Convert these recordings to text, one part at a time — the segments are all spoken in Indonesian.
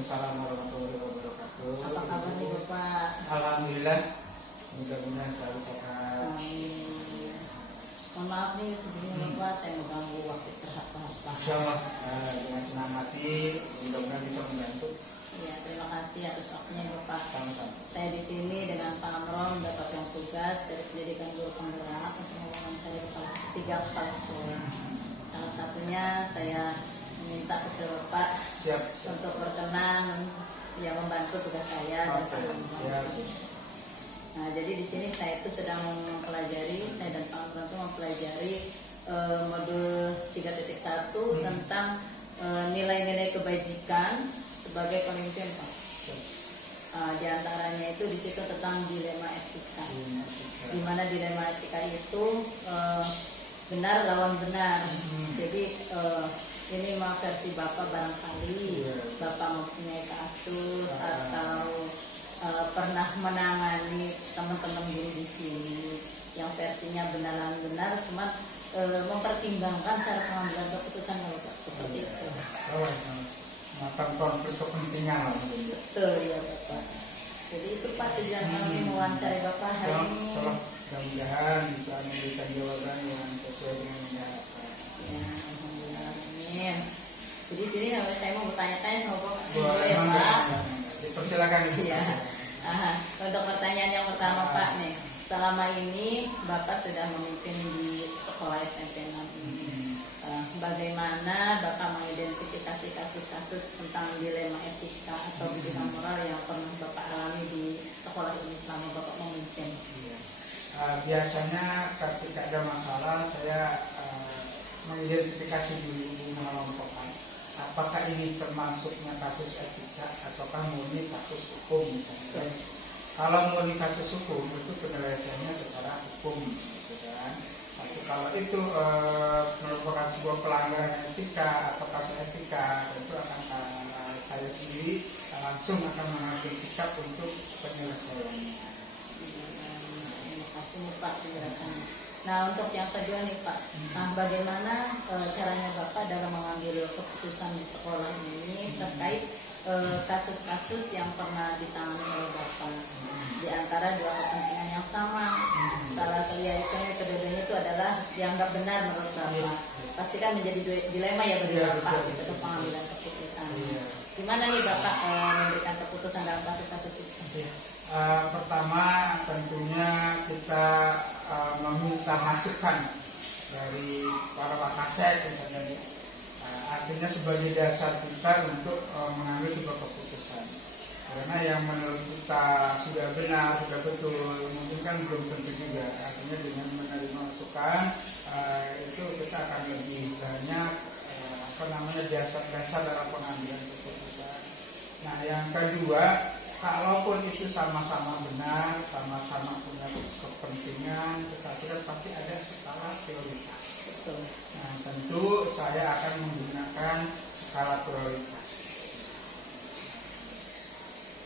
Waalaikumsalam warahmatullahi wabarakatuh. Apa kabar nih Bapak? Alhamdulillah, mudah-mudahan selalu sehat. Amin. Mohon maaf nih sebelumnya Bapak, saya mengganggu waktu istirahat Bapak. Insya Allah dengan senang hati, mudah-mudahan bisa membantu. Ya, terima kasih atas waktunya Bapak. Sama-sama. Saya di sini dengan Pak Amron mendapatkan tugas dari pendidikan guru penggerak untuk mewawancara tiga kepala sekolah. Salah satunya saya meminta kepada Bapak Siap. untuk berkenan yang membantu tugas saya dan Pak Amron. Siap. Nah, jadi di sini saya itu sedang mempelajari, saya dan Pak Amron itu mempelajari modul 3.1 tentang nilai-nilai kebajikan sebagai pemimpin, Pak. Di antaranya itu di situ tentang dilema etika. Di mana dilema etika itu benar lawan benar. Jadi ini mah versi Bapak barangkali Bapak mempunyai kasus atau pernah menangani teman-teman guru di sini yang versinya benar-benar, cuma mempertimbangkan cara pengambilan keputusan Bapak seperti itu. Macam konflik kepentingan lah. Betul ya Bapak. Jadi itu Pak tujuan kami mewawancarai Bapak hari ini. Mudah-mudahan bisa memberikan jawaban yang sesuai dengan yang diharapkan. Ya, alhamdulillah, amin. Jadi sini saya mau bertanya-tanya sama Bapak. Boleh Ya Pak. Dipersilakan. Iya. Untuk pertanyaan yang pertama Pak nih, selama ini Bapak sudah memimpin di sekolah SMP 6 ini. Bagaimana Bapak mengidentifikasi kasus-kasus tentang dilema etika atau dilema moral yang pernah Bapak alami di sekolah ini selama Bapak memimpin? Biasanya ketika ada masalah saya mengidentifikasi dulu, mengelompokkan apakah ini termasuknya kasus etika ataukah murni kasus hukum misalnya. Kalau murni kasus hukum itu penyelesaiannya secara hukum, gitu kan. Tapi kalau itu merupakan sebuah pelanggaran etika atau kasus etika, itu akan saya sendiri langsung akan mengambil sikap untuk penyelesaiannya. Terima kasih Pak penjelasannya. Nah untuk yang kedua nih Pak, bagaimana caranya Bapak dalam mengambil keputusan di sekolah ini terkait kasus-kasus yang pernah ditangani oleh Bapak di antara dua kepentingan yang sama. Salah satu yaitu kedua-duanya itu adalah dianggap benar menurut Bapak. Pasti kan menjadi dilema ya bagi Bapak untuk pengambilan keputusan. Gimana nih Bapak memberikan keputusan dalam kasus-kasus itu? Pertama tentunya kita meminta masukan dari para wakasek misalnya, artinya sebagai dasar kita untuk mengambil sebuah keputusan. Karena yang menurut kita sudah benar, sudah betul, mungkin kan belum tentu juga. Artinya dengan menerima masukan itu kita akan lebih banyak dasar-dasar dalam pengambilan keputusan. Nah yang kedua, kalaupun itu sama-sama benar, sama-sama punya kepentingan, tetapi kan pasti ada skala prioritas. Betul. Nah, tentu saya akan menggunakan skala prioritas.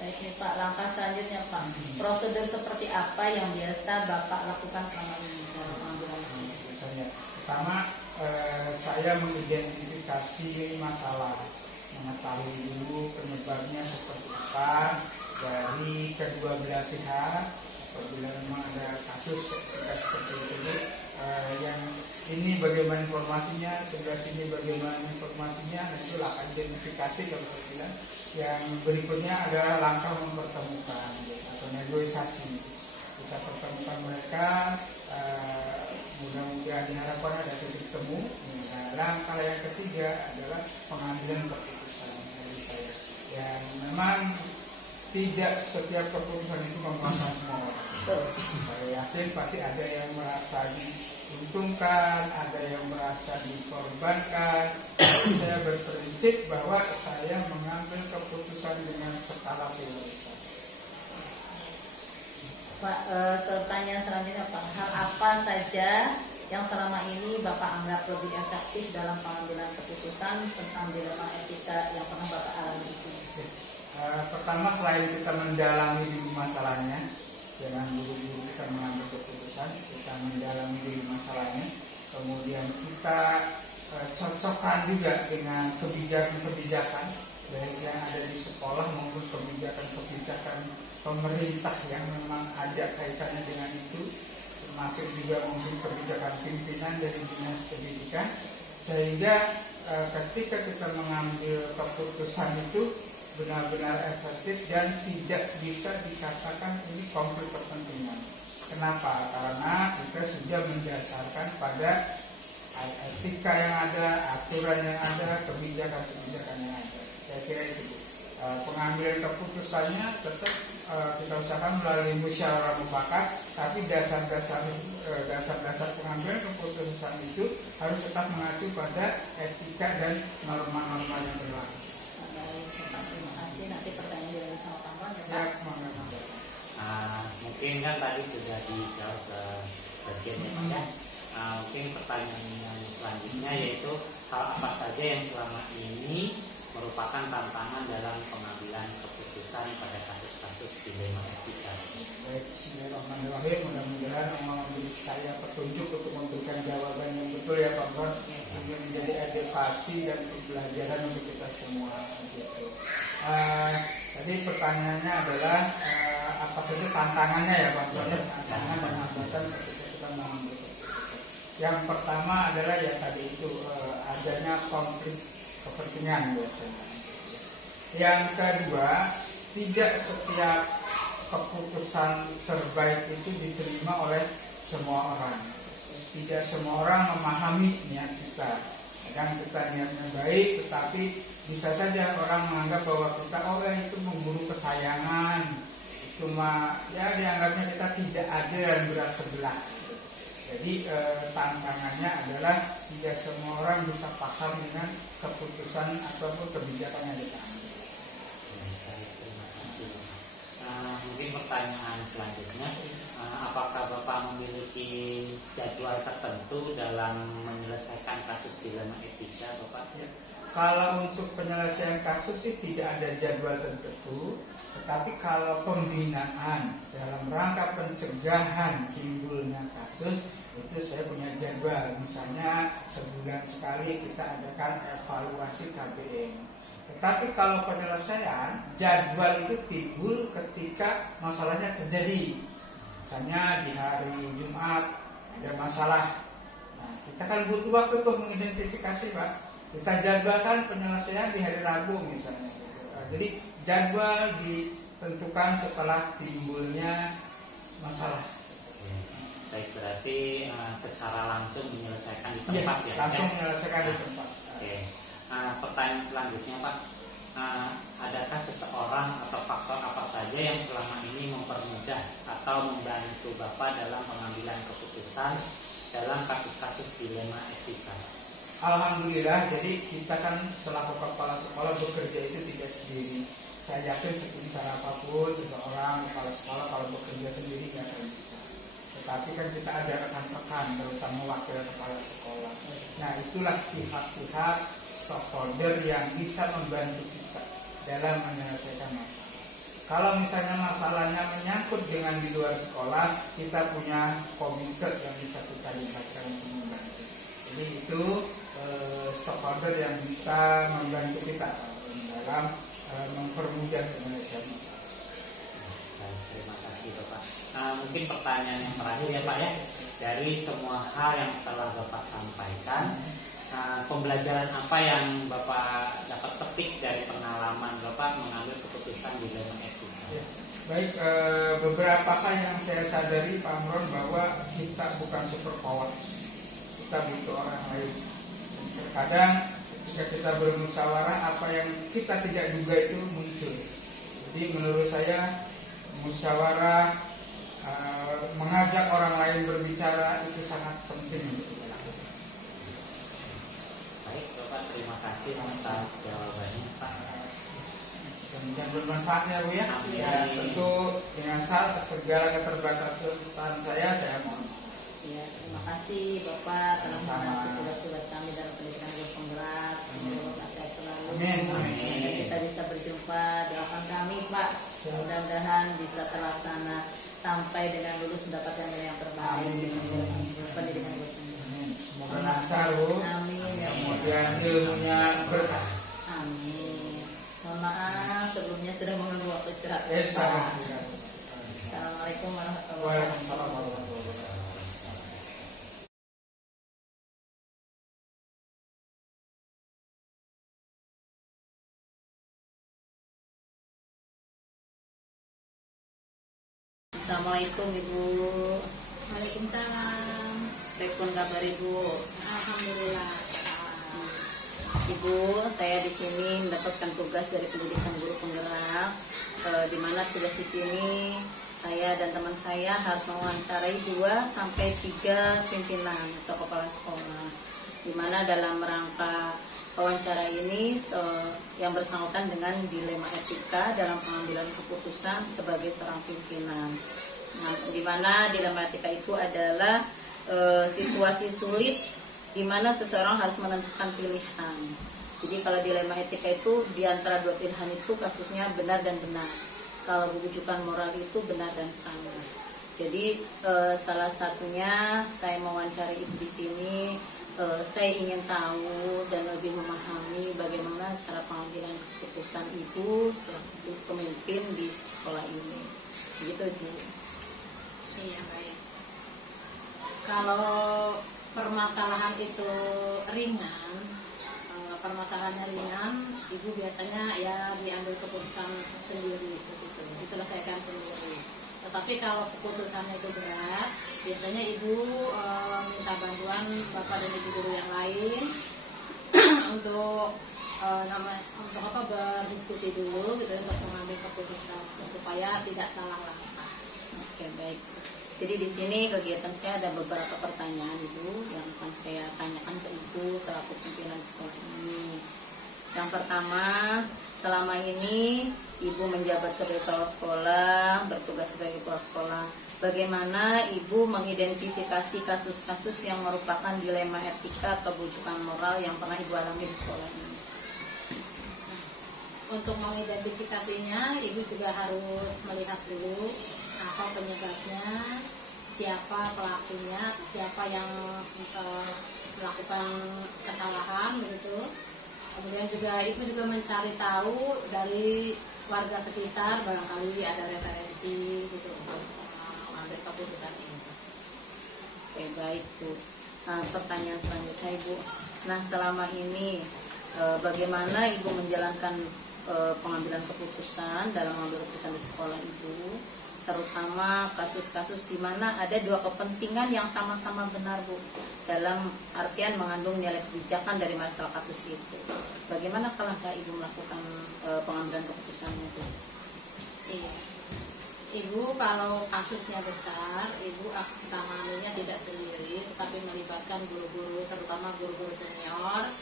Baik nih Pak, langkah selanjutnya Pak, prosedur seperti apa yang biasa Bapak lakukan selama ini dalam pengambilan keputusan? Pertama, saya mengidentifikasi masalah, mengetahui dulu penyebabnya seperti apa dari kedua belah pihak. Apabila memang ada kasus seperti itu, yang ini bagaimana informasinya, sebelah sini bagaimana informasinya, dan itulah identifikasi kalau saya bilang. Yang berikutnya adalah langkah mempertemukan atau negosiasi. Kita pertemukan mereka, mudah-mudahan diharapkan ada titik temu. Nah, langkah yang ketiga adalah pengambilan keputusan dari saya. Dan memang tidak setiap keputusan itu memuaskan semua orang. Saya yakin pasti ada yang merasa diuntungkan, ada yang merasa dikorbankan. Saya berprinsip bahwa saya mengambil keputusan dengan skala prioritas. Pak, pertanyaan selanjutnya Pak, hal apa saja yang selama ini Bapak anggap lebih efektif dalam pengambilan keputusan tentang dilema etika yang pernah Bapak alami di sini? Pertama, selain kita mendalami dulu masalahnya, dengan buru-buru kita mengambil keputusan, kita mendalami dulu masalahnya, kemudian kita cocokkan juga dengan kebijakan-kebijakan baik yang ada di sekolah kebijakan pemerintah yang memang ada kaitannya dengan itu, termasuk juga mungkin kebijakan pimpinan dari dinas pendidikan, sehingga ketika kita mengambil keputusan itu benar-benar efektif dan tidak bisa dikatakan ini konflik kepentingan. Kenapa? Karena kita sudah mendasarkan pada etika yang ada, aturan yang ada, kebijakan-kebijakan yang ada. Saya kira itu. Pengambilan keputusannya tetap kita usahakan melalui musyawarah mufakat, tapi dasar-dasar pengambilan keputusan itu harus tetap mengacu pada etika dan norma-norma yang berlaku. Terima kasih. Nanti pertanyaan dari sama Pak Amron ya Pak. Mungkin kan tadi sudah dijawab sebagian ya Pak ya. Mungkin pertanyaan yang selanjutnya yaitu hal apa saja yang selama ini merupakan tantangan dalam pengambilan keputusan pada kasus-kasus dilema etika. Baik, bismillahirrahmanirrahim. Mudah-mudahan Allah memberi saya petunjuk untuk memberikan jawaban yang betul ya Pak Amron, sehingga menjadi edukasi dan pembelajaran untuk kita semua. Gitu. Tadi pertanyaannya adalah apa saja tantangannya ya Pak Amron? Tantangan dan hambatan ketika kita mengambil keputusan. Yang pertama adalah ya tadi itu adanya konflik kepentingan biasanya. Yang kedua, tidak setiap keputusan terbaik itu diterima oleh semua orang. Tidak semua orang memahami niat kita. Kadang kita niatnya baik, tetapi bisa saja orang menganggap bahwa kita itu memburu kesayangan, itu ya dianggapnya kita tidak adil dan berat sebelah. Jadi tantangannya adalah tidak semua orang bisa paham dengan keputusan ataupun kebijakan yang kita ambil. Mungkin pertanyaan selanjutnya, apakah Bapak memiliki jadwal tertentu dalam menyelesaikan kasus dilema etika, Bapak? Ya. Kalau untuk penyelesaian kasus sih tidak ada jadwal tertentu, tetapi kalau pembinaan dalam rangka pencegahan timbulnya kasus itu saya punya jadwal. Misalnya sebulan sekali kita adakan evaluasi KBM. Tetapi kalau penyelesaian, jadwal itu timbul ketika masalahnya terjadi. Misalnya di hari Jumat ada masalah. Nah, kita kan butuh waktu untuk mengidentifikasi Pak. Kita jadwalkan penyelesaian di hari Rabu misalnya. Jadi jadwal ditentukan setelah timbulnya masalah. Baik, berarti secara langsung menyelesaikan di tempat ya? Langsung menyelesaikan di tempat. Oke. Pertanyaan selanjutnya Pak, adakah seseorang atau faktor apa saja yang selama ini mempermudah atau membantu Bapak dalam pengambilan keputusan dalam kasus-kasus dilema etika? Alhamdulillah, jadi kita kan selaku kepala sekolah bekerja itu tidak sendiri. Saya yakin sepintar apapun seseorang kepala sekolah kalau bekerja sendiri nggak akan bisa. Tetapi kan kita ada rekan-rekan, terutama wakil kepala sekolah. Nah itulah pihak-pihak stakeholder yang bisa membantu kita dalam menyelesaikan masalah. Kalau misalnya masalahnya menyangkut dengan di luar sekolah, kita punya komite yang bisa kita libatkan untuk membantu. Jadi itu stakeholder yang bisa membantu kita dalam mempermudah penyelesaian masalah. Terima kasih Bapak. Mungkin pertanyaan yang terakhir ya Pak ya, dari semua hal yang telah Bapak sampaikan, pembelajaran apa yang Bapak dapat petik dari pengalaman Bapak mengambil keputusan di dalam etika? Ya. Baik, beberapa hal yang saya sadari Pak Amron bahwa kita bukan superpower, kita butuh orang lain. Terkadang ketika kita bermusyawarah, apa yang kita tidak duga itu muncul. Jadi menurut saya musyawarah, mengajak orang lain berbicara itu sangat penting untuk kita lakukan. Baik Bapak, terima kasih atas jawabannya Pak. Dan bermanfaat ya Bu ya. Amin. Ya, tentu dengan segala keterbatasan saya mohon. Ya, terima kasih Bapak telah membantu tugas-tugas kami dalam pendidikan guru penggerak. Semoga sehat selalu. Amin. Dan kita bisa berjumpa, doakan kami Pak. Mudah-mudahan bisa terlaksana sampai dengan lulus mendapatkan nilai yang terbaik di pendidikan guru penggerak. Semoga lancar Bu. Amin. Kemudian ilmunya berkah. Amin. Mohon maaf sebelumnya sudah mengganggu waktu istirahat. Assalamualaikum warahmatullahi wabarakatuh. Assalamualaikum Ibu. Waalaikumsalam. Baikpun kabar Ibu. Alhamdulillah. Ibu, saya di sini mendapatkan tugas dari pendidikan guru penggerak, di mana tugas di sini saya dan teman saya harus mewawancarai 2 sampai 3 pimpinan atau kepala sekolah. Di mana dalam rangka wawancara ini yang bersangkutan dengan dilema etika dalam pengambilan keputusan sebagai seorang pimpinan. Nah, di mana dilema etika itu adalah situasi sulit di mana seseorang harus menentukan pilihan. Jadi kalau dilema etika itu di antara 2 pilihan itu kasusnya benar dan benar. Kalau rujukan moral itu benar dan salah. Jadi salah satunya saya mewawancarai Ibu di sini. Saya ingin tahu dan lebih memahami bagaimana cara pengambilan keputusan Ibu selaku pemimpin di sekolah ini. Begitu Ibu. Iya, baik. Kalau permasalahan itu ringan, permasalahannya ringan, Ibu biasanya ya diambil keputusan sendiri, begitu, diselesaikan sendiri. Tetapi kalau keputusannya itu berat, biasanya Ibu minta bantuan Bapak dan Ibu guru yang lain untuk berdiskusi dulu gitu untuk mengambil keputusan supaya tidak salah langkah. Oke, baik. Jadi di sini kegiatan saya ada beberapa pertanyaan Ibu yang akan saya tanyakan ke Ibu selaku pimpinan sekolah ini. Yang pertama, selama ini Ibu menjabat sebagai kepala sekolah, bertugas sebagai kepala sekolah. Bagaimana Ibu mengidentifikasi kasus-kasus yang merupakan dilema etika atau bujukan moral yang pernah Ibu alami di sekolah ini? Untuk mengidentifikasinya, Ibu juga harus melihat dulu apa penyebabnya, siapa pelakunya, siapa yang melakukan kesalahan begitu. Kemudian juga Ibu juga mencari tahu dari warga sekitar, barangkali ada referensi gitu untuk mengambil keputusan ini. Oke, baik Bu. Nah, pertanyaan selanjutnya Ibu. Nah, selama ini bagaimana Ibu menjalankan pengambilan keputusan dalam mengambil keputusan di sekolah Ibu, terutama kasus-kasus di mana ada 2 kepentingan yang sama-sama benar Bu, dalam artian mengandung nilai kebijakan dari masalah kasus itu. Bagaimana kalau Ibu melakukan pengambilan keputusannya Bu? Iya, Ibu kalau kasusnya besar, Ibu menanganinya tidak sendiri, tetapi melibatkan guru-guru, terutama guru-guru senior.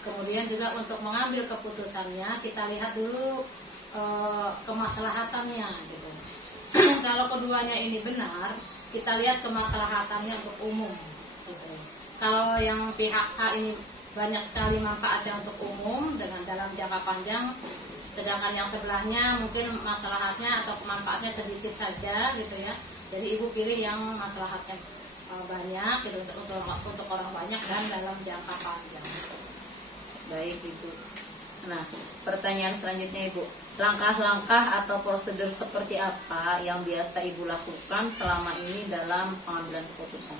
Kemudian juga untuk mengambil keputusannya kita lihat dulu kemaslahatannya gitu. Kalau keduanya ini benar, kita lihat kemaslahatannya untuk umum gitu. Kalau yang pihak A ini banyak sekali manfaatnya untuk umum dengan dalam jangka panjang, sedangkan yang sebelahnya mungkin maslahatnya atau manfaatnya sedikit saja gitu ya. Jadi Ibu pilih yang maslahatnya banyak gitu, untuk orang banyak dan dalam jangka panjang. Baik Ibu. Nah, pertanyaan selanjutnya Ibu, langkah-langkah atau prosedur seperti apa yang biasa Ibu lakukan selama ini dalam pengambilan keputusan?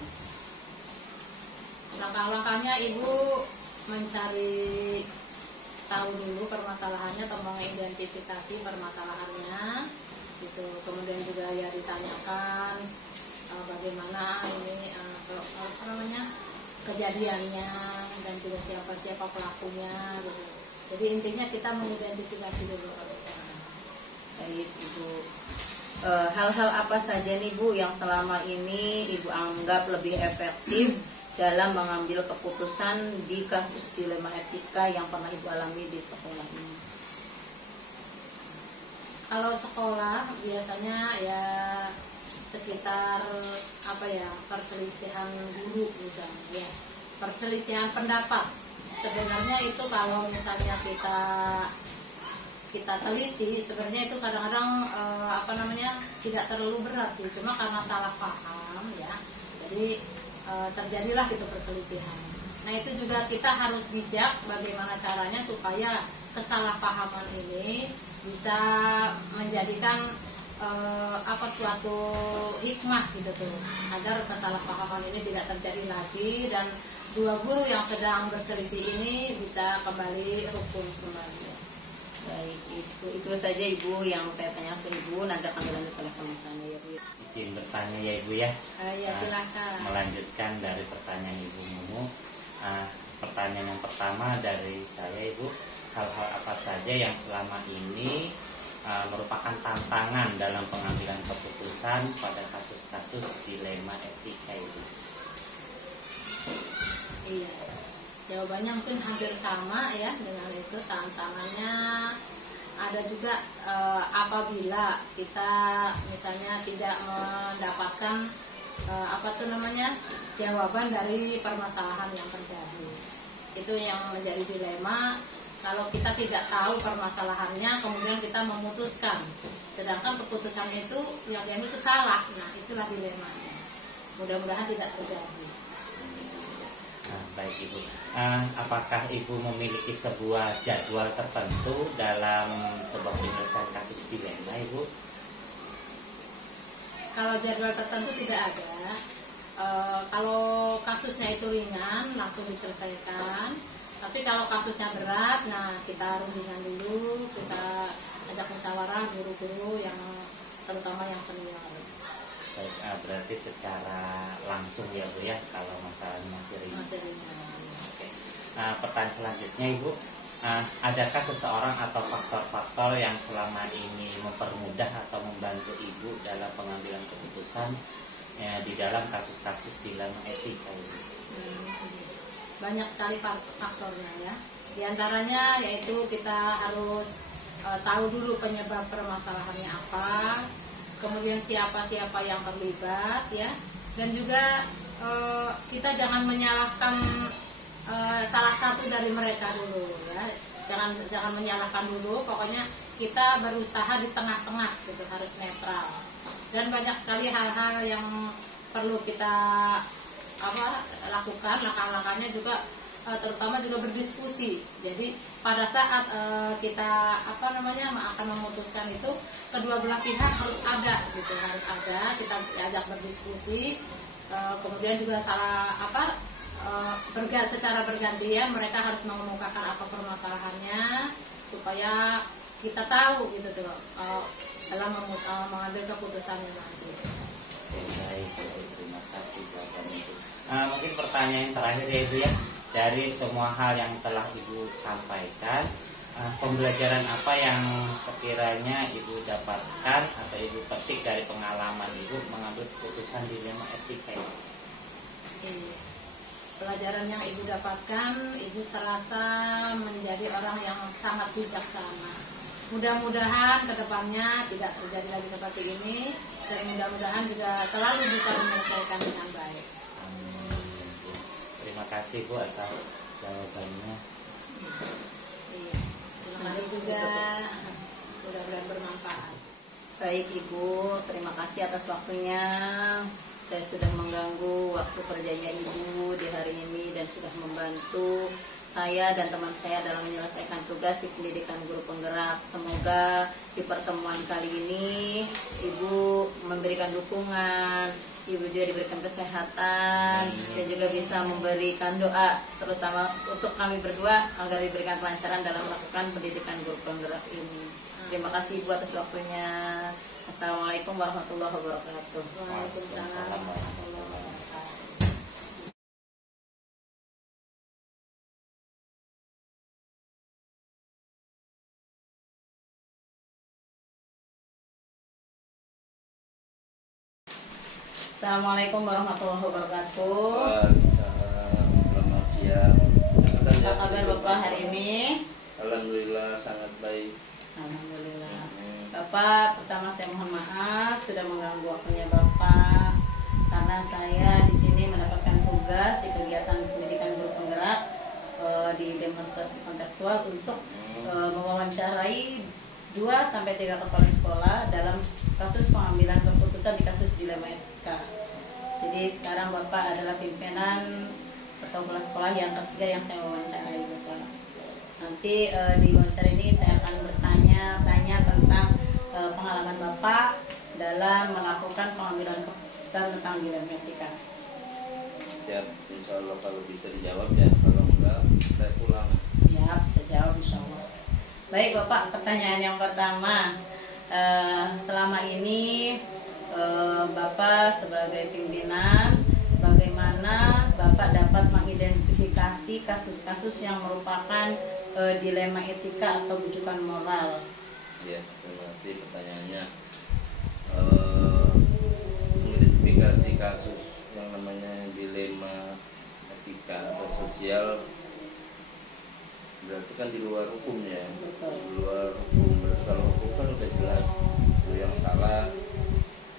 Langkah-langkahnya Ibu mencari tahu dulu permasalahannya atau mengidentifikasi permasalahannya gitu. Kemudian juga ya ditanyakan bagaimana ini kejadiannya dan juga siapa pelakunya gitu. Jadi intinya kita mengidentifikasi dulu kalau sana. Baik Ibu. Hal-hal apa saja nih Bu yang selama ini Ibu anggap lebih efektif dalam mengambil keputusan di kasus dilema etika yang pernah Ibu alami di sekolah ini? Kalau sekolah biasanya ya sekitar perselisihan guru misalnya ya, perselisihan pendapat. Sebenarnya itu kalau misalnya kita teliti, sebenarnya itu kadang-kadang tidak terlalu berat sih, cuma karena salah paham ya, jadi terjadilah gitu perselisihan. Nah itu juga kita harus bijak bagaimana caranya supaya kesalahpahaman ini bisa menjadikan suatu hikmah gitu tuh, agar kesalahpahaman ini tidak terjadi lagi dan dua guru yang sedang berselisih ini bisa kembali rukun kembali. Baik, itu saja Ibu yang saya tanya ke Ibu. Nanti akan dilanjut oleh pembahasannya ya Bu. Izin bertanya ya Ibu ya. Ya silakan. Melanjutkan dari pertanyaan Ibu Mumu. Pertanyaan yang pertama dari saya Ibu, hal-hal apa saja yang selama ini merupakan tantangan dalam pengambilan keputusan pada kasus-kasus dilema etika Ibu? Iya, jawabannya mungkin hampir sama ya dengan itu. Tantangannya ada juga apabila kita misalnya tidak mendapatkan jawaban dari permasalahan yang terjadi. Itu yang menjadi dilema. Kalau kita tidak tahu permasalahannya, kemudian kita memutuskan, sedangkan keputusan itu yang diambil itu salah. Nah, itulah dilemanya. Mudah-mudahan tidak terjadi. Nah, baik Ibu. Apakah Ibu memiliki sebuah jadwal tertentu dalam sebuah penyelesaian kasus dilema Ibu? Kalau jadwal tertentu tidak ada. Kalau kasusnya itu ringan, langsung diselesaikan. Tapi kalau kasusnya berat, nah kita rundingan dulu, kita ajak musyawarah guru-guru yang terutama yang senior. Baik, berarti secara langsung ya Bu ya, kalau masalahnya masih ringan. Masih ringan. Oke. Pertanyaan selanjutnya Ibu, adakah seseorang atau faktor-faktor yang selama ini mempermudah atau membantu Ibu dalam pengambilan keputusan di dalam kasus-kasus dilema etika Ibu? Banyak sekali faktornya ya. Di antaranya yaitu kita harus tahu dulu penyebab permasalahannya apa, kemudian siapa-siapa yang terlibat ya, dan juga kita jangan menyalahkan salah satu dari mereka dulu ya. Jangan menyalahkan dulu, pokoknya kita berusaha di tengah-tengah gitu, harus netral. Dan banyak sekali hal-hal yang perlu kita lakukan, langkah-langkahnya juga terutama juga berdiskusi. Jadi pada saat kita akan memutuskan itu, kedua belah pihak harus ada gitu, kita ajak berdiskusi. Kemudian juga secara bergantian mereka harus mengemukakan apa permasalahannya supaya kita tahu gitu tuh dalam mengambil keputusannya nanti. Baik, terima kasih jawabannya Ibu. Mungkin pertanyaan yang terakhir ya Ibu ya, dari semua hal yang telah Ibu sampaikan, pembelajaran apa yang sekiranya Ibu dapatkan atau Ibu petik dari pengalaman Ibu mengambil keputusan dilema etika ini? Pelajaran yang Ibu dapatkan, Ibu serasa menjadi orang yang sangat bijaksana. Mudah-mudahan kedepannya tidak terjadi lagi seperti ini, dan mudah-mudahan juga selalu bisa menyelesaikan dengan baik. Amin. Terima kasih Bu atas jawabannya. Iya. Terima kasih juga. Mudah-mudahan bermanfaat. Baik Ibu, terima kasih atas waktunya. Saya sudah mengganggu waktu kerjanya Ibu di hari ini dan sudah membantu saya dan teman saya dalam menyelesaikan tugas di pendidikan guru penggerak. Semoga di pertemuan kali ini Ibu memberikan dukungan, Ibu juga diberikan kesehatan, dan juga bisa memberikan doa terutama untuk kami berdua agar diberikan kelancaran dalam melakukan pendidikan guru penggerak ini. Terima kasih Ibu atas waktunya. Assalamualaikum warahmatullahi wabarakatuh. Waalaikumsalam warahmatullahi wabarakatuh. Assalamualaikum warahmatullahi wabarakatuh. Waalaikumsalam. Selamat siang. Apa kabar Bapak hari ini? Alhamdulillah sangat baik. Alhamdulillah. Bapak, pertama saya mohon maaf sudah mengganggu waktunya Bapak, karena saya di sini mendapatkan tugas di kegiatan pendidikan guru penggerak di demonstrasi kontekstual untuk mewawancarai 2-3 kepala sekolah dalam kasus pengambilan keputusan di kasus dilema etika. Jadi sekarang Bapak adalah pimpinan atau kepala sekolah yang ketiga yang saya wawancarai Bapak. Nanti di wawancara ini saya akan bertanya bertanya tentang pengalaman Bapak dalam melakukan pengambilan keputusan tentang dilema etika. Siap, insya Allah kalau bisa dijawab ya, kalau enggak saya pulang. Siap, bisa jawab insya Allah. Baik Bapak, pertanyaan yang pertama, selama ini Bapak sebagai pimpinan, bagaimana Bapak dapat mengidentifikasi kasus-kasus yang merupakan dilema etika atau rujukan moral? Ya, terima kasih pertanyaannya. Mengidentifikasi kasus yang namanya dilema etika atau sosial berarti kan di luar hukum ya. Betul. Di luar hukum, kalau hukum kan udah jelas itu yang salah,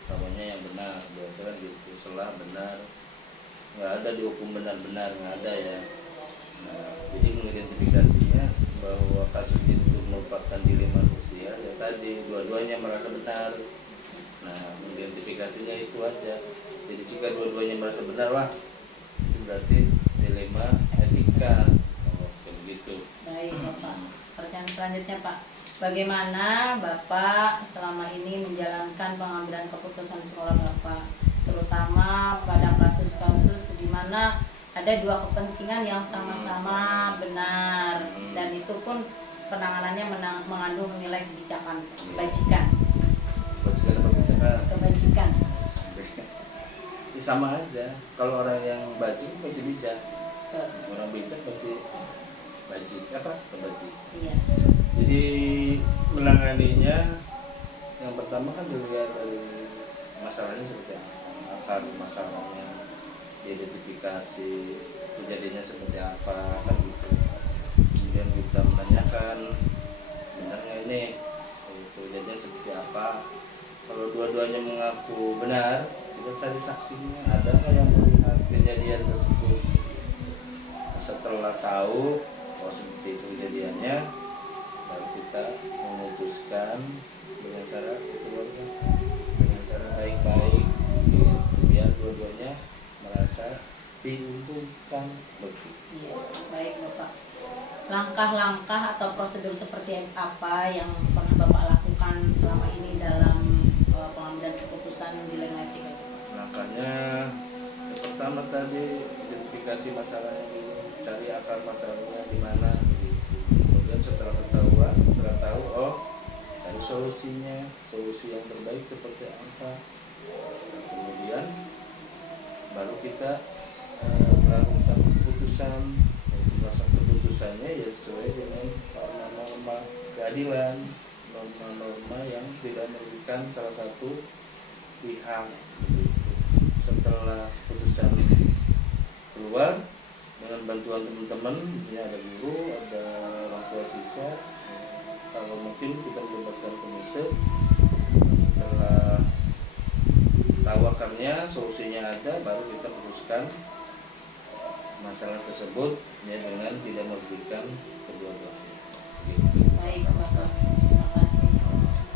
namanya yang benar, biasa kan gitu, salah benar, nggak ada di hukum benar-benar, nggak ada ya. Nah, jadi mengidentifikasinya bahwa kasus itu merupakan dilema sosial ya tadi dua-duanya merasa benar. Nah, mengidentifikasinya itu aja. Jadi jika dua-duanya merasa benar, wah itu berarti dilema etika. Oh, begitu. Baik Bapak. Pertanyaan selanjutnya Pak, bagaimana Bapak selama ini menjalankan pengambilan keputusan sekolah Bapak, terutama pada kasus-kasus di mana ada dua kepentingan yang sama-sama benar dan itu pun penanganannya mengandung nilai kebijakan kebajikan. Kebajikan. Ya, sama aja. Kalau orang yang bajik pasti bijak. Orang bijak pasti bajik apa? Kebajik. Iya. Jadi menanganinya yang pertama kan dilihat dari masalahnya seperti apa, akar masalahnya, identifikasi kejadiannya seperti apa kan gitu. Kemudian kita menanyakan benarnya ini kejadian seperti apa. Kalau dua-duanya mengaku benar, kita cari saksinya, ada nggak yang melihat kejadian tersebut. Setelah tahu oh seperti itu kejadiannya, baru kita memutuskan dengan cara keluarga, dengan cara baik-baik, biar dua-duanya merasa diuntungkan. Begitu. Iya, baik Bapak. Langkah-langkah atau prosedur seperti apa yang pernah Bapak lakukan selama ini dalam pengambilan keputusan dilema etika? Makanya yang pertama tadi identifikasi masalahnya dulu, cari akar masalahnya di mana. Kemudian setelah tahu, oh cari solusinya, solusi yang terbaik seperti apa. Kemudian baru kita melakukan keputusan. Masa keputusannya ya sesuai dengan norma-norma keadilan, norma-norma yang tidak merugikan salah satu pihak. Setelah keputusan keluar dengan bantuan teman-teman, ya ada guru, ada orang tua siswa, kalau mungkin kita melibatkan komite. Setelah tahu akarnya, solusinya ada, baru kita putuskan masalah tersebut ya dengan tidak merugikan kedua belah. Gitu. Baik Bapak, terima kasih.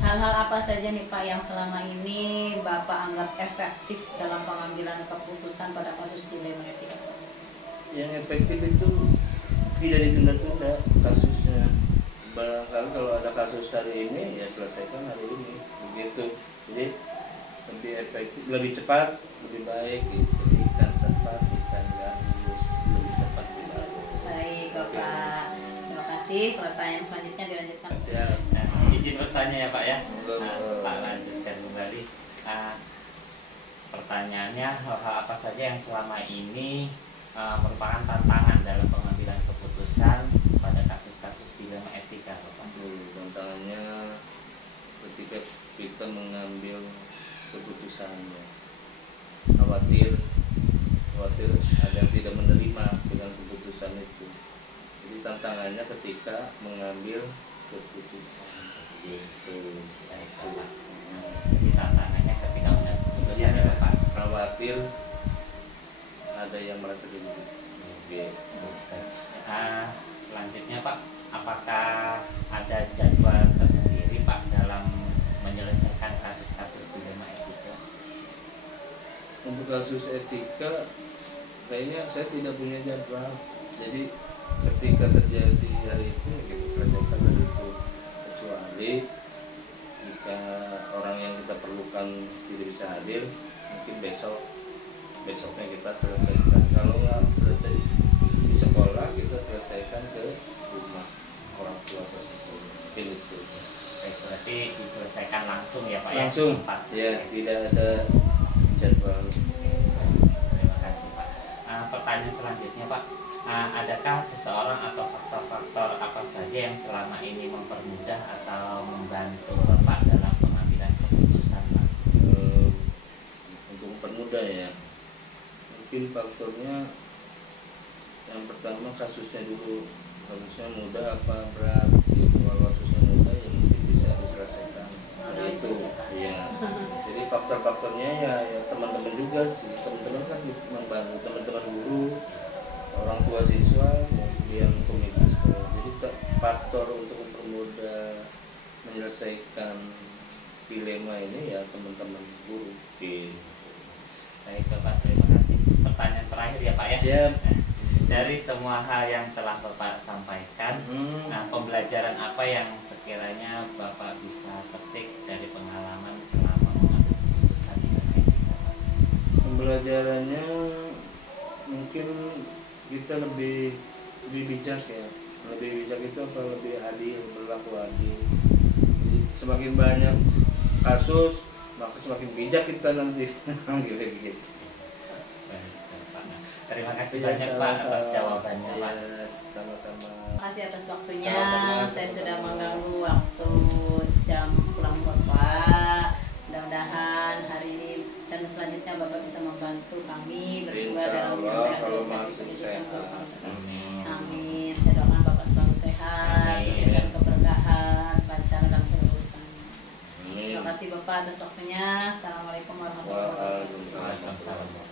Hal-hal apa saja nih Pak yang selama ini Bapak anggap efektif dalam pengambilan keputusan pada kasus dilema etika? Yang efektif itu tidak ditunda-tunda kasusnya. Barangkali kalau ada kasus hari ini ya selesaikan hari ini, begitu. Jadi lebih efektif, lebih cepat, lebih baik gitu. Ikan cepat, ikan gandus, lebih cepat lebih bagus. Baik Bapak, terima kasih. Pertanyaan selanjutnya dilanjutkan. Siap. Nah, izin bertanya ya Pak ya. Nah, Pak lanjutkan kembali. Pertanyaannya, hal-hal apa saja yang selama ini merupakan tantangan dalam pengambilan keputusan pada kasus-kasus dilema etika, Bapak? Tantangannya ketika kita mengambil keputusannya, khawatir ada yang tidak menerima dengan keputusan itu. Jadi tantangannya ketika mengambil keputusan itu. Jadi tantangannya ketika mengambil keputusan ya Bapak. Khawatir ada yang merasa dirugikan. Oke. Selanjutnya Pak, apakah ada jadwal tersendiri Pak dalam menyelesaikan kasus-kasus dilema etika? Untuk kasus etika, kayaknya saya tidak punya jadwal. Jadi ketika terjadi hari itu, kita selesaikan hari itu. ahli. Jika orang yang kita perlukan tidak bisa hadir, mungkin besoknya kita selesaikan. Kalau nggak selesai di sekolah, kita selesaikan ke rumah orang tua tersebut. Mungkin itu. Baik, berarti diselesaikan langsung ya Pak Langsung, ya? ya, tidak ada jadwal. Terima kasih Pak. Pertanyaan selanjutnya Pak, adakah seseorang atau faktor-faktor apa saja yang selama ini mempermudah atau membantu Bapak dalam pengambilan keputusan Pak? Untuk mempermudah ya, mungkin faktornya yang pertama kasusnya dulu, kasusnya mudah apa berat. Kalau kasusnya mudah ya mungkin bisa diselesaikan hari itu. Iya. Jadi faktor-faktornya ya teman-teman juga sih. Teman-teman kan membantu, teman-teman guru, orang tua siswa, kemudian komite sekolah. Jadi faktor untuk mempermudah menyelesaikan dilema ini ya teman-teman guru. Baik Bapak, terima kasih. Pertanyaan terakhir ya Pak ya. Siap. Dari semua hal yang telah Bapak sampaikan, nah pembelajaran apa yang sekiranya Bapak bisa petik dari pengalaman selama mengambil keputusan mengenai ini? Pembelajarannya mungkin kita lebih bijak ya. Lebih bijak itu apa? Lebih adil, berlaku adil. Jadi semakin banyak kasus, maka semakin bijak kita nanti. Gitu. Terima kasih banyak Pak atas jawabannya Pak. Sama-sama. Terima kasih atas waktunya. Saya sudah mengganggu waktu jam pulang Bapak. Mudah-mudahan hari ini dan selanjutnya Bapak bisa membantu kami berdua dalam menyelesaikan kalau tugas masih pendidikan sehat. Bapak. Amin. Amin. Saya doakan Bapak selalu sehat, Amin. diberikan keberkahan, lancar dalam segala urusan. Amin. Terima kasih Bapak atas waktunya. Assalamualaikum warahmatullahi wabarakatuh. Waalaikumsalam.